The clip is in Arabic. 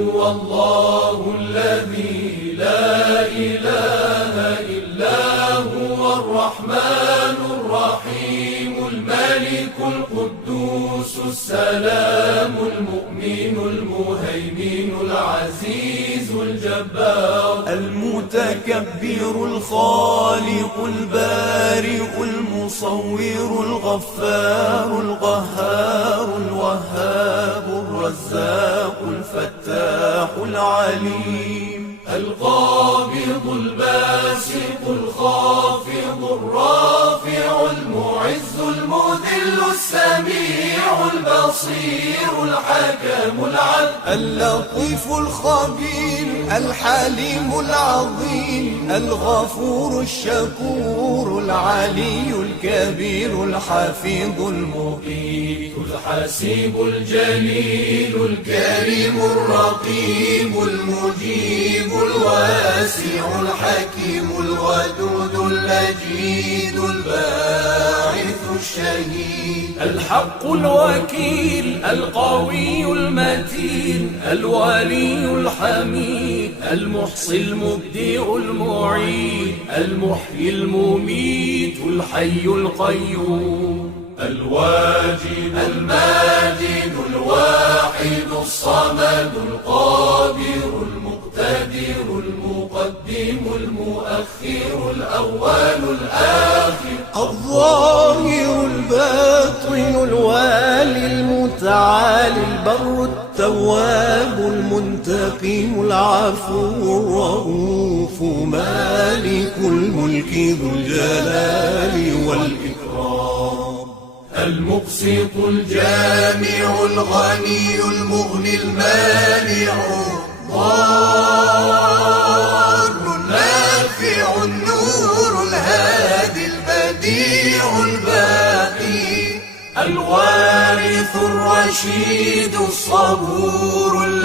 هو الله الذي لا إله إلا هو الرحمن الرحيم الملك القدوس السلام المؤمن المهيمن العزيز الجبار المتكبر الخالق البارئ المصور الغفار القهار الوهاب الرزاق الفتاح العليم القابض الباسط الخافض الرافع المعز المذل السميع البصير الحكم العدل اللطيف الخبير الحليم العظيم الغفور الشكور العلي الكبير الحفيظ المقيت الحسيب الجليل الكريم الرقيب المجيب الواسع الحكيم الودود اللجيد الباعث الشهيد الحق الوكيل القوي المتين الولي الحميد المحصي المبدئ المعيد المحيي المميت الحي القيوم الواجد الماجد الواحد الصمد القادر المقتدر المقدم المؤخر الأول الآخر الظاهر الباطن الوالي المتعالي البر التواب المنتقم العفو الرؤوف مالك الملك ذو الجلال والإكرام المقسط الجامع الغني المغني المانع الضار النافع النور الهادي البديع الباقي الوارث الرشيد الصبور